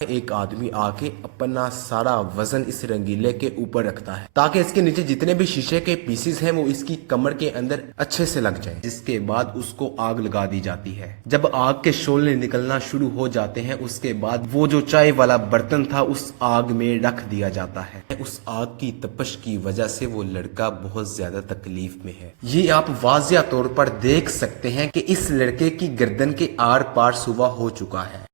एक आदमी आके अपना सारा वजन इस रंगीले के ऊपर रखता है ताकि इसके नीचे जितने भी शीशे के पीसेस हैं वो इसकी कमर के अंदर अच्छे से लग जाए, जिसके बाद उसको आग लगा दी जाती है। जब आग के शोले निकलना शुरू हो जाते हैं उसके बाद वो जो चाय वाला बर्तन था उस आग में रख दिया जाता है। उस आग की तपश की वजह से वो लड़का बहुत ज्यादा तकलीफ में है। ये आप वाजिया तौर पर देख सकते हैं कि इस लड़के की गर्दन के आर पार सुबह हो चुका है।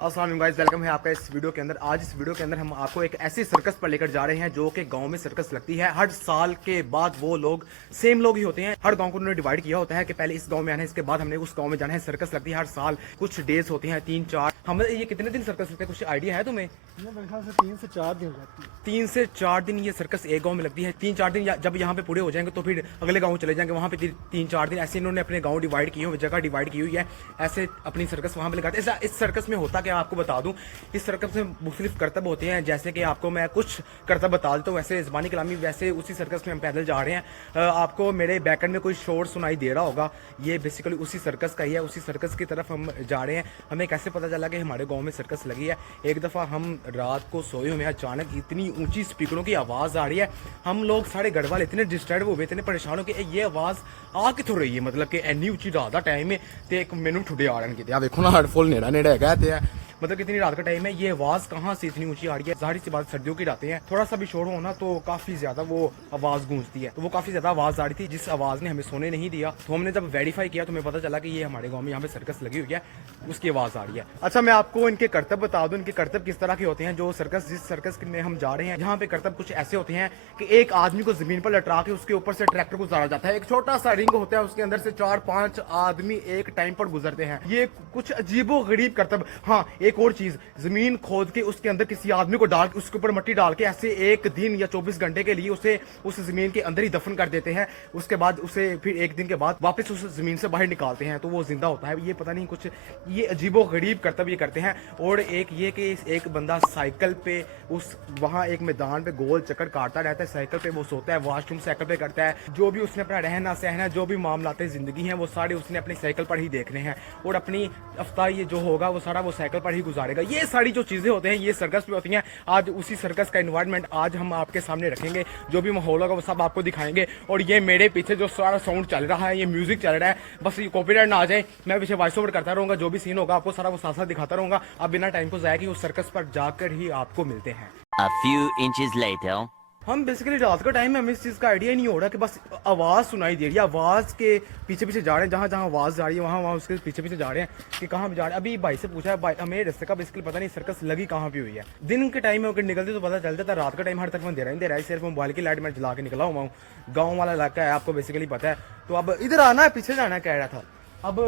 अस्सलाम गाइस, वेलकम है आपका इस वीडियो के अंदर। आज इस वीडियो के अंदर हम आपको एक ऐसी सर्कस पर लेकर जा रहे हैं जो कि गांव में सर्कस लगती है। हर साल के बाद वो लोग सेम लोग ही होते हैं। हर गांव को उन्होंने डिवाइड किया होता है कि पहले इस गांव में आना है, इसके बाद हमने उस गांव में जाना है। सर्कस लगती है हर साल, कुछ डेज होते हैं 3-4। हम ये कितने दिन सर्कस लगते हैं, कुछ आइडिया है तुम्हें? मेरे ख्याल से 3 से 4 दिन रहती है। 3 से 4 दिन ये सर्कस एक गांव में लगती है। 3-4 दिन जब यहाँ पे पूरे हो जाएंगे तो फिर अगले गांव चले जाएंगे, वहाँ पे 3-4 दिन। ऐसे इन्होंने अपने गांव डिवाइड किए हुए, जगह डिवाइड की हुई है, ऐसे अपनी सर्कस वहाँ पे लगाते हैं। इस सर्कस में होता क्या आपको बता दूं, इस सर्कस में मुख्तलिफ करतब होते हैं। जैसे कि आपको मैं कुछ करतब बता देता हूँ, वैसे ज़बानी कलामी। वैसे उसी सर्कस में हम पैदल जा रहे हैं। आपको मेरे बैकएंड में कोई शोर सुनाई दे रहा होगा, ये बेसिकली उसी सर्कस का ही है। उसी सर्कस की तरफ हम जा रहे हैं। हमें कैसे पता चला कि हमारे गाँव में सर्कस लगी है? एक दफ़ा हम रात को सोए हुए, अचानक इतनी ऊंची स्पीकरों की आवाज़ आ रही है। हम लोग सारे घर वाले इतने डिस्टर्ब हुए, इतने परेशान हो कि ये आवाज़ आ कितों रही है, मतलब कि इन्नी ऊंची रात का टाइम है तो एक मैनू ठुडे आ रहे हैं। देखो ना, हेडफोन नेड़ा नेड़ा है, मतलब कितनी रात का टाइम है, ये आवाज कहाँ से इतनी ऊंची आ रही है? जाहिर सी बात, सर्दियों की रातें हैं, थोड़ा सा भी शोर हो ना तो काफी ज्यादा वो आवाज गूंजती है। तो वो काफी ज्यादा आवाज आ रही थी, जिस आवाज ने हमें सोने नहीं दिया। तो हमने जब वेरीफाई किया तो हमें पता चला कि ये हमारे गाँव में यहाँ पे सर्कस लगी हुई है, उसकी आवाज आ रही है। अच्छा, मैं आपको इनके करतब बता दूं, इनके करतब किस तरह के होते हैं। जो सर्कस, जिस सर्कस में हम जा रहे हैं, यहाँ पे करतब कुछ ऐसे होते हैं कि एक आदमी को जमीन पर लटका के उसके ऊपर से ट्रैक्टर को उतारा जाता है। एक छोटा सा रिंग होता है, उसके अंदर से 4-5 आदमी एक टाइम पर गुजरते हैं। ये कुछ अजीबो गरीब करतब। हाँ, एक और चीज, जमीन खोद के उसके अंदर किसी आदमी को डाल के उसके ऊपर मिट्टी डाल के ऐसे 1 दिन या 24 घंटे के लिए उसे उस जमीन के अंदर ही दफन कर देते हैं। उसके बाद उसे फिर 1 दिन के बाद वापस उस जमीन से बाहर निकालते हैं तो वो जिंदा होता है। ये पता नहीं, कुछ ये अजीबो गरीब करतब ये करते हैं। और एक ये कि एक बंदा साइकिल पे उस वहाँ एक मैदान पे गोल चक्कर काटता रहता है, साइकिल पे वो सोता है, वॉशरूम साइकिल पे करता है। जो भी उसने अपना रहना सहना, जो भी मामलात जिंदगी हैं, वो सारे उसने अपनी साइकिल पर ही देखने हैं। और अपनी अफ्तार ये जो होगा वो सारा वो साइकिल पर ही गुजारेगा। ये सारी जो चीजें होते हैं ये सर्कस पे होती हैं। आज उसी सर्कस का एनवायरनमेंट आज हम आपके सामने रखेंगे, जो भी माहौल होगा वो सब आपको दिखाएंगे। और ये मेरे पीछे जो सारा साउंड चल रहा है, ये म्यूजिक चल रहा है, बस ये कॉपीराइट ना आ जाए, मैं पीछे वॉइस ओवर करता रहूंगा। जो भी सीन होगा आपको सारा वो साथ साथ दिखाता रहूंगा। अब बिना टाइम को जाया कि उस सर्कस पर जाकर ही आपको मिलते हैं। A few inches later. हम बेसिकली रात का टाइम है, हमें इस चीज़ का आइडिया नहीं हो रहा कि बस आवाज़ सुनाई दे रही है, आवाज़ के पीछे पीछे जा रहे हैं। जहाँ जहाँ आवाज़ जा रही है वहाँ वहाँ उसके पीछे पीछे जा रहे हैं कि कहाँ पे जा रहे हैं। अभी भाई से पूछा है, भाई हमें रास्ते का बेसिकली पता नहीं सर्कस लगी कहाँ पे हुई है। दिन के टाइम में अगर निकलते तो पता चल जाता, रात का टाइम हर तक अंधेरा ही दे रहा है। सिर्फ मोबाइल की लाइट में जला के निकला हुआ हूँ। गाँव वाला इलाका है, आपको बेसिकली पता है। तो अब इधर आना है, पीछे जाना कह रहा था। अब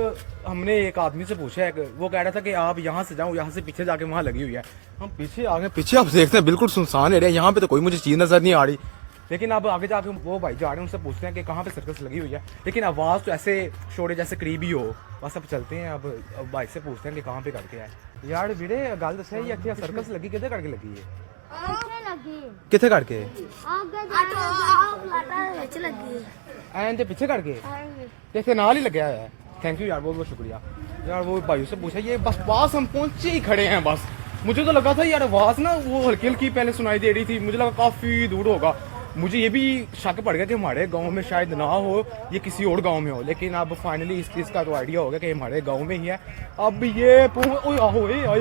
हमने एक आदमी से पूछा है, वो कह रहा था कि आप यहाँ से जाओ, यहाँ से पीछे जाके वहाँ लगी हुई है। हम पीछे आ गए, पीछे आप देखते हैं बिल्कुल सुनसान एरिया, यहाँ पे तो कोई मुझे चीज़ नजर नहीं आ रही। लेकिन अब आगे जाके वो भाई जा रहे हैं, उनसे पूछते हैं कि कहाँ पे सर्कस लगी हुई है। लेकिन आवाज़ तो ऐसे शोरे जैसे करीब ही हो। बस अब चलते हैं, अब भाई से पूछते हैं कि कहाँ पे करके आए। यार वीरे गल दस है, ये सर्कस लगी कितने करके लगी है? कितने करके? एंड पीछे करके जैसे नाल ही लगे है। थैंक यू यार, बहुत बहुत शुक्रिया यार। वो भाई से पूछा, ये बस पास हम पहुंचे ही खड़े हैं। बस मुझे तो लगा था यार आवाज़ ना वो हल्की हल्की पहले सुनाई दे रही थी, मुझे लगा काफ़ी दूर होगा। मुझे ये भी शक पड़ गया कि हमारे गांव में शायद ना हो, ये किसी और गांव में हो। लेकिन अब फाइनली इस चीज़ का तो आइडिया हो गया कि हमारे गांव में ही है। अब ये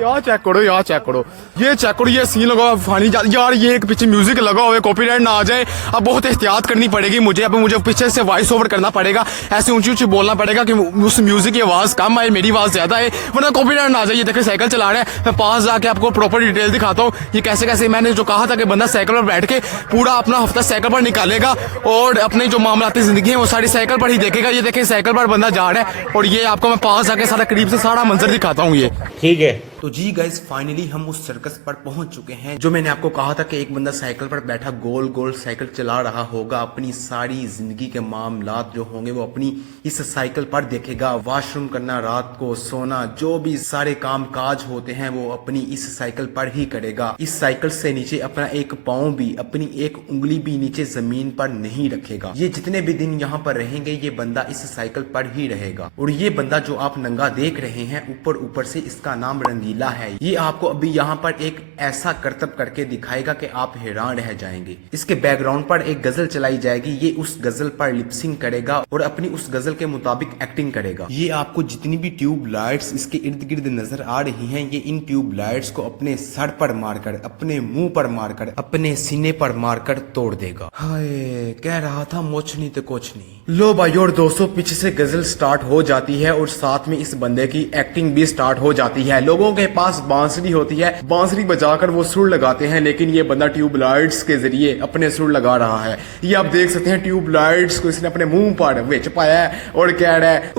यार चेक करो, यार चेक करो, ये चेक करो, ये सीन लगा फानी यार। ये एक पीछे म्यूजिक लगा हुआ है, कॉपीराइट ना आ जाए। अब बहुत एहतियात करनी पड़ेगी मुझे। अब मुझे पीछे से वॉइस ओवर करना पड़ेगा, ऐसे ऊंची ऊंची बोलना पड़ेगा कि उस म्यूजिक की आवाज़ कम आए, मेरी आवाज़ ज़्यादा है, वरना कॉपीराइट ना आ जाए। ये देखिए साइकिल चला रहे हैं, मैं पास जाके आपको प्रॉपर डिटेल दिखाता हूँ ये कैसे कैसे। मैंने जो कहा था कि बंदा साइकिल पर बैठ के पूरा अपना हफ्ता साइकिल पर निकालेगा और अपने जो मामलाती जिंदगी है वो सारी साइकिल पर ही देखेगा। ये देखें साइकिल पर बंदा जा रहा है और ये आपको मैं पास जाके सारा करीब से सारा मंजर दिखाता हूँ। ये ठीक है। तो जी गाइस, फाइनली हम उस सर्कस पर पहुंच चुके हैं। जो मैंने आपको कहा था कि एक बंदा साइकिल पर बैठा गोल गोल साइकिल चला रहा होगा, अपनी सारी जिंदगी के मामलात जो होंगे वो अपनी इस साइकिल पर देखेगा। वॉशरूम करना, रात को सोना, जो भी सारे काम काज होते हैं वो अपनी इस साइकिल पर ही करेगा। इस साइकिल से नीचे अपना एक पाँव भी, अपनी एक उंगली भी नीचे जमीन पर नहीं रखेगा। ये जितने भी दिन यहाँ पर रहेंगे ये बंदा इस साइकिल पर ही रहेगा। और ये बंदा जो आप नंगा देख रहे हैं, ऊपर ऊपर से इसका नाम रंगीला रंगीला है ये आपको अभी यहाँ पर एक ऐसा करतब करके दिखाएगा कि आप हैरान रह जाएंगे। इसके बैकग्राउंड पर एक गजल चलाई जाएगी, ये उस गजल पर लिपसिंग करेगा और अपनी उस गजल के मुताबिक एक्टिंग करेगा। ये आपको जितनी भी ट्यूब लाइट्स इसके इर्द गिर्द नजर आ रही हैं, ये इन ट्यूब लाइट्स को अपने सर पर मारकर, अपने मुंह पर मारकर, अपने सीने पर मारकर तोड़ देगा। हाय, कह रहा था मोचनी तो कुछ नहीं। लो भाई और दोस्तों, पीछे से गजल स्टार्ट हो जाती है और साथ में इस बंदे की एक्टिंग भी स्टार्ट हो जाती है। लोगों के पास बांसुरी होती है, बांसुरी बजाकर वो सुर लगाते हैं, लेकिन ये बंदा ट्यूबलाइट्स के जरिए अपने सुर लगा रहा है। ये आप देख सकते हैं ट्यूबलाइट्स को इसने अपने मुंह पर बेच पाया है और कह रहा है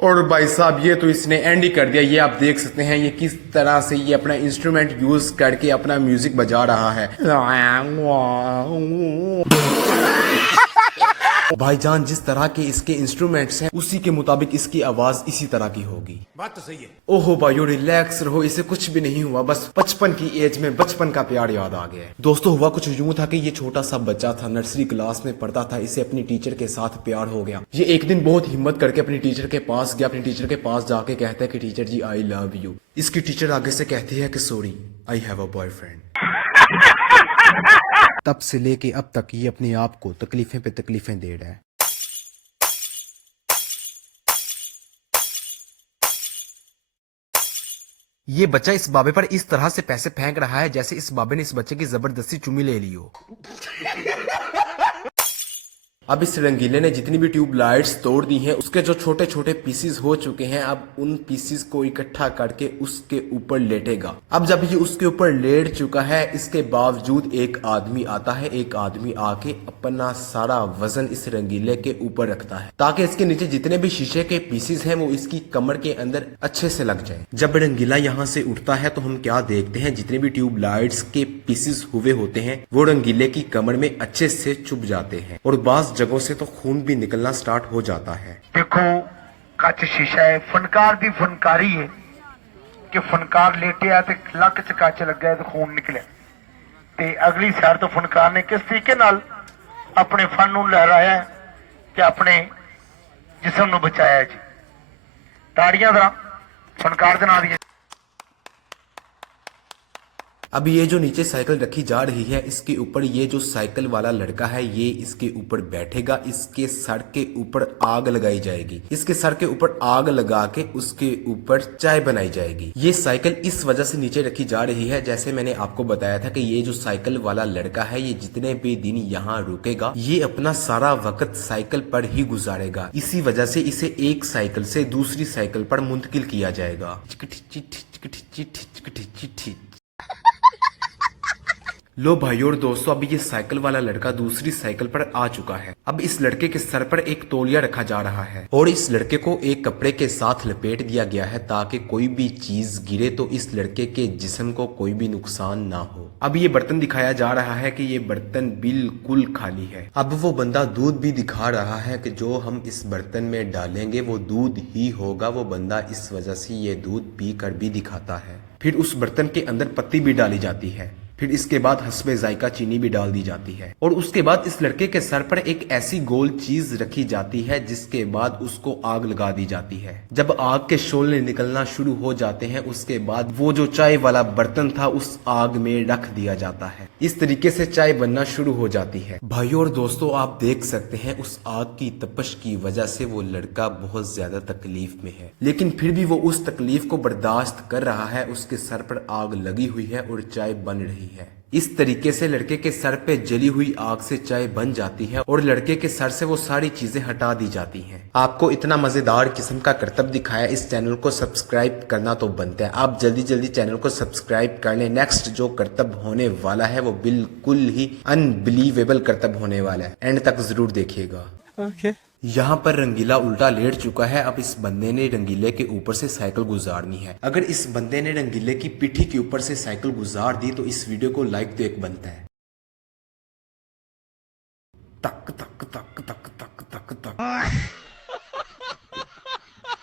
और भाई साहब ये तो इसने एंड ही कर दिया। ये आप देख सकते हैं ये किस तरह से ये अपना इंस्ट्रूमेंट यूज करके अपना म्यूजिक बजा रहा है। भाईजान जिस तरह के इसके इंस्ट्रूमेंट्स हैं उसी के मुताबिक इसकी आवाज इसी तरह की होगी। बात तो सही है। ओहो भाइयों रिलैक्स रहो, इसे कुछ भी नहीं हुआ, बस 55 की एज में बचपन का प्यार याद आ गया है। दोस्तों हुआ कुछ यूं था कि ये छोटा सा बच्चा था, नर्सरी क्लास में पढ़ता था, इसे अपनी टीचर के साथ प्यार हो गया। ये एक दिन बहुत हिम्मत करके अपनी टीचर के पास गया, अपनी टीचर के पास जाके कहता है कि टीचर जी आई लव यू। इसकी टीचर आगे से कहती है कि sorry I have a boyfriend. तब से लेके अब तक ये अपने आप को तकलीफें पे तकलीफें दे रहा है। ये बच्चा इस बाबे पर इस तरह से पैसे फेंक रहा है जैसे इस बाबे ने इस बच्चे की जबरदस्ती चुम्मी ले ली हो। अब इस रंगीले ने जितनी भी ट्यूब लाइट्स तोड़ दी हैं उसके जो छोटे छोटे पीसीस हो चुके हैं, अब उन पीसीस को इकट्ठा करके उसके ऊपर लेटेगा। अब जब ये उसके ऊपर लेट चुका है, इसके बावजूद एक आदमी आता है। एक आदमी आके अपना सारा वजन इस रंगीले के ऊपर रखता है ताकि इसके नीचे जितने भी शीशे के पीसीस हैं वो इसकी कमर के अंदर अच्छे से लग जाए। जब रंगीला यहाँ से उठता है तो हम क्या देखते हैं, जितने भी ट्यूब लाइट्स के पीसीस हुए होते हैं वो रंगीले की कमर में अच्छे से चुभ जाते हैं और बास जगहों से तो खून भी निकलना स्टार्ट हो जाता है। देखो कच शीशा है, फनकार दी फनकारी है कि फनकार लेटे ते लक च कच लगा है तो खून निकले। ते अगली साइड तो फनकार ने किस तरीके नाल अपने फन नूं लहराया ते अपने जिस्म नूं बचाया जी। ताड़ियां दा फनकार दे नाल दी। अब ये जो नीचे साइकिल रखी जा रही है इसके ऊपर ये जो साइकिल वाला लड़का है ये इसके ऊपर बैठेगा। इसके सर के ऊपर आग लगाई जाएगी। इसके सर के ऊपर आग लगा के उसके ऊपर चाय बनाई जाएगी। ये साइकिल इस वजह से नीचे रखी जा रही है, जैसे मैंने आपको बताया था कि ये जो साइकिल वाला लड़का है ये जितने भी दिन यहाँ रुकेगा ये अपना सारा वक्त साइकिल पर ही गुजारेगा। इसी वजह से इसे एक साइकिल से दूसरी साइकिल पर मुंतकिल किया जाएगा। लो भाइयों और दोस्तों, अभी ये साइकिल वाला लड़का दूसरी साइकिल पर आ चुका है। अब इस लड़के के सर पर एक तौलिया रखा जा रहा है और इस लड़के को एक कपड़े के साथ लपेट दिया गया है ताकि कोई भी चीज गिरे तो इस लड़के के जिस्म को कोई भी नुकसान ना हो। अब ये बर्तन दिखाया जा रहा है कि ये बर्तन बिल्कुल खाली है। अब वो बंदा दूध भी दिखा रहा है कि जो हम इस बर्तन में डालेंगे वो दूध ही होगा। वो बंदा इस वजह से ये दूध पी कर भी दिखाता है। फिर उस बर्तन के अंदर पत्ती भी डाली जाती है। फिर इसके बाद हस्बे जायका चीनी भी डाल दी जाती है और उसके बाद इस लड़के के सर पर एक ऐसी गोल चीज रखी जाती है जिसके बाद उसको आग लगा दी जाती है। जब आग के शोले निकलना शुरू हो जाते हैं उसके बाद वो जो चाय वाला बर्तन था उस आग में रख दिया जाता है। इस तरीके से चाय बनना शुरू हो जाती है। भाइयों और दोस्तों, आप देख सकते हैं उस आग की तपश की वजह से वो लड़का बहुत ज्यादा तकलीफ में है, लेकिन फिर भी वो उस तकलीफ को बर्दाश्त कर रहा है। उसके सर पर आग लगी हुई है और चाय बन रही है। इस तरीके से लड़के के सर पे जली हुई आग से चाय बन जाती है और लड़के के सर से वो सारी चीजें हटा दी जाती हैं। आपको इतना मजेदार किस्म का करतब दिखाया, इस चैनल को सब्सक्राइब करना तो बनता है। आप जल्दी जल्दी चैनल को सब्सक्राइब कर लें। नेक्स्ट जो करतब होने वाला है वो बिल्कुल ही अनबिलीवेबल करतब होने वाला है, एंड तक जरूर देखिएगा। यहाँ पर रंगीला उल्टा लेट चुका है। अब इस बंदे ने रंगीले के ऊपर से साइकिल गुजारनी है। अगर इस बंदे ने रंगीले की पीठी के ऊपर से साइकिल गुजार दी तो इस वीडियो को लाइक तो एक बनता है। तक तक तक तक तक तक तक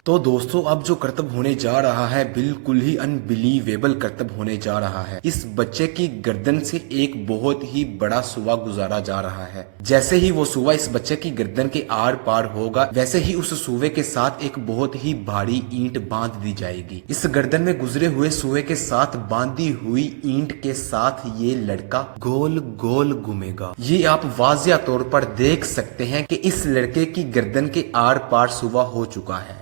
तो दोस्तों अब जो करतब होने जा रहा है बिल्कुल ही अनबिलीवेबल करतब होने जा रहा है। इस बच्चे की गर्दन से एक बहुत ही बड़ा सुवा गुजारा जा रहा है। जैसे ही वो सुवा इस बच्चे की गर्दन के आर पार होगा वैसे ही उस सुवे के साथ एक बहुत ही भारी ईंट बांध दी जाएगी। इस गर्दन में गुजरे हुए सुवे के साथ बांधी हुई ईंट के साथ ये लड़का गोल गोल घूमेगा। ये आप वाजिया तौर पर देख सकते हैं कि इस लड़के की गर्दन के आर पार सुवा हो चुका है।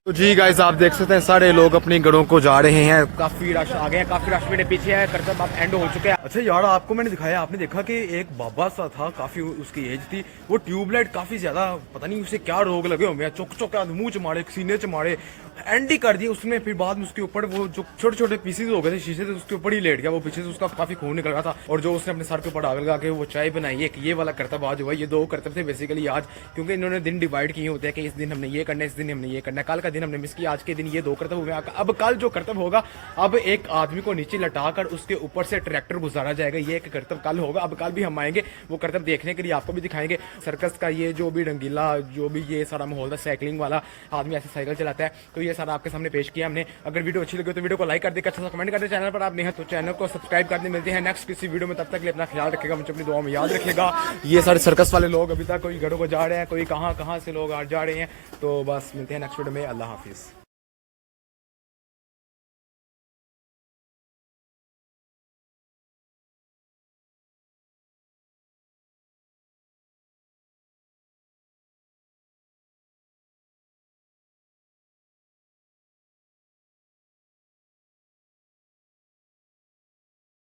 तो जी गाइस आप देख सकते हैं सारे लोग अपने घरों को जा रहे हैं, काफी रश आ गए हैं, काफी रश मेरे पीछे है, करतब अब एंड हो चुके हैं। अच्छा यार आपको मैंने दिखाया, आपने देखा कि एक बाबा सा था, काफी उसकी एज थी, वो ट्यूबलाइट काफी ज्यादा पता नहीं उसे क्या रोग लगे होंगे, चौक चौक मुंह च मारे, सीने च मारे, एंड ही कर दिया उसने। फिर बाद में उसके ऊपर वो जो छोटे छोटे पीसेज हो गए थे शीशे से, उसके ऊपर ही लेट गया वो, पीछे से उसका काफी खून निकल रहा था। और जो उसने अपने सर के ऊपर आग लगा के वो चाय बनाई, एक ये वाला करतब आज हुआ। ये दो करतब थे बेसिकली आज, क्योंकि इन्होंने दिन डिवाइड किए होते हैं कि इस दिन हमने ये करना है, इस दिन हमने ये करना है, कल का दिन हमने मिस किया, आज के दिन ये दो करतब हुए। अब कल जो करतब होगा, अब एक आदमी को नीचे लटाकर उसके ऊपर से ट्रैक्टर गुजारा जाएगा, ये एक करतब कल होगा। अब कल भी हम आएंगे वो करतब देखने के लिए, आपको भी दिखाएंगे सर्कस का ये जो भी रंगीला जो भी ये सारा माहौल था, साइकिलिंग वाला आदमी ऐसे साइकिल चलाता है, तो ये सारा आपके सामने पेश किया हमने। अगर वीडियो अच्छी लगी तो वीडियो को लाइक कर देगा, अच्छा सा कमेंट कर दे, चैनल पर आप नहीं है तो चैनल को सब्सक्राइब करने। मिलते हैं नेक्स्ट किसी वीडियो में, तब तक लिए अपना ख्याल रखेगा, मुझे अपनी दुआ में याद रखेगा। ये सारे सर्कस वाले लोग अभी तक कोई घरों को जा रहे हैं, कोई कहाँ से लोग जा रहे हैं, तो बस मिलते हैं नेक्स्ट वीडियो में। अल्लाह हाफिज़।